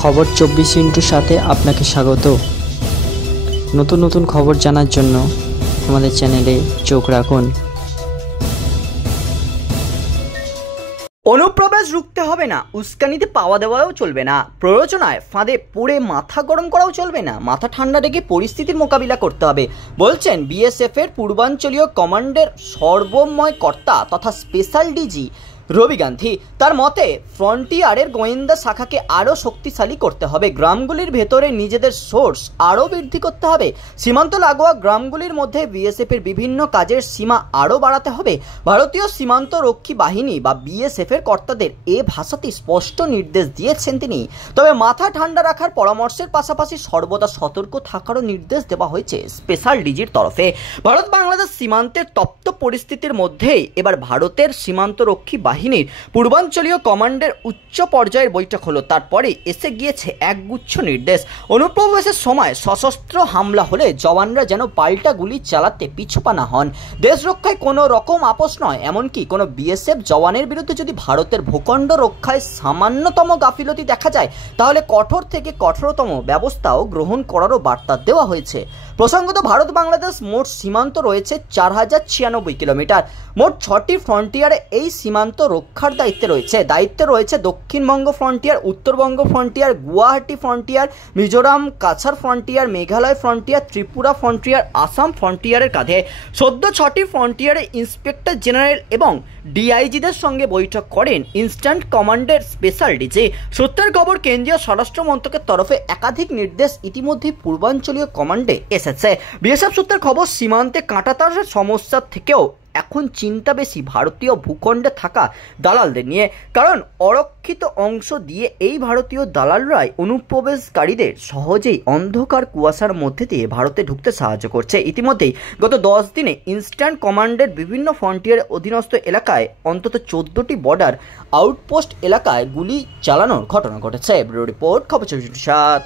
খবর 24 সাথে আপনাকে স্বাগত। নতুন নতুন খবর জানার জন্য আমাদের চ্যানেলে চোখ রাখুন। অনুপ্রবেশ রুখতে হবে না, উস্কানিতে পাওয়া দেওয়াও চলবে না, প্ররোচনায় ফাঁদে পড়ে মাথা গরম করাও চলবে না, মাথা ঠান্ডা রেখে পরিস্থিতির মোকাবিলা করতে হবে বলছেন বিএসএফের পূর্বাঞ্চলীয় কমান্ডের সর্বময় কর্তা তথা স্পেশাল ডিজি রবি গান্ধী। তার মতে ফ্রন্টিয়ারের গোয়েন্দা শাখাকে আরও শক্তিশালী করতে হবে, গ্রামগুলির ভেতরে নিজেদের সোর্স আরও বৃদ্ধি করতে হবে, সীমান্ত লাগোয়া গ্রামগুলির মধ্যে বিএসএফের বিভিন্ন কাজের সীমা আরও বাড়াতে হবে। ভারতীয় সীমান্ত রক্ষী বাহিনী বা বিএসএফের কর্তাদের এ ভাষাতে স্পষ্ট নির্দেশ দিয়েছেন তিনি। তবে মাথা ঠান্ডা রাখার পরামর্শের পাশাপাশি সর্বদা সতর্ক থাকারও নির্দেশ দেওয়া হয়েছে স্পেশাল ডিজির তরফে। ভারত বাংলাদেশ সীমান্তের তপ্ত পরিস্থিতির মধ্যেই এবার ভারতের সীমান্তরক্ষী বাহিনীর পূর্বাঞ্চলীয় কমান্ডের উচ্চ পর্যায়ের বৈঠক হলো। তারপরে এসে গিয়েছে একগুচ্ছ নির্দেশ। অনুপ্রবেশের সময় সশস্ত্র হামলা হলে জওয়ানরা যেন পাল্টা গুলি চালাতে পিছপা না হন। দেশ রক্ষায় কোনো রকম আপোষ নয়, এমনকি কোনো বিএসএফ জওয়ানের বিরুদ্ধে যদি ভারতের ভূখণ্ড রক্ষায় সামান্যতম গাফিলতি দেখা যায় তাহলে কঠোর থেকে কঠোরতম ব্যবস্থাও গ্রহণ করারও বার্তা দেওয়া হয়েছে। প্রসঙ্গত ভারত বাংলাদেশ মোট সীমান্ত রয়েছে 4096 কিলোমিটার। মোট 6টি ফ্রন্টিয়ারে এই সীমান্ত রক্ষার দায়িত্বে রয়েছে Dakshinbanga frontier, Uttarbanga frontier, Guwahati frontier, Mizoram Cachar frontier, Meghalaya frontier, Tripura frontier, Assam ফ্রন্টিয়ারের কাঁধে। সদ্য 6টি ফ্রন্টিয়ারে ইন্সপেক্টর জেনারেল এবং ডিআইজিদের সঙ্গে বৈঠক করেন ইনস্ট্যান্ট কমান্ডের স্পেশাল ডিজি। সূত্রের খবর, কেন্দ্রীয় স্বরাষ্ট্র মন্ত্রকের তরফে একাধিক নির্দেশ ইতিমধ্যেই পূর্বাঞ্চলীয় কমান্ডে এসেছে। বিএসএফ সূত্রের খবর, সীমান্তে কাঁটাতারের সমস্যা থেকেও এখন চিন্তা বেশি ভারতীয় ভূখণ্ডে থাকা দালালদের নিয়ে, কারণ অরক্ষিত অংশ দিয়ে এই ভারতীয় দালালরাই অনুপ্রবেশকারীদের সহজেই অন্ধকার কুয়াশার মধ্যে দিয়ে ভারতে ঢুকতে সাহায্য করছে। ইতিমধ্যেই গত 10 দিনে ইনস্ট্যান্ট কমান্ডের বিভিন্ন ফ্রন্টিয়ারের অধীনস্থ এলাকায় অন্তত 14টি বর্ডার আউটপোস্ট এলাকায় গুলি চালানোর ঘটনা ঘটেছে। ব্যুরো রিপোর্ট, খবর 24/7।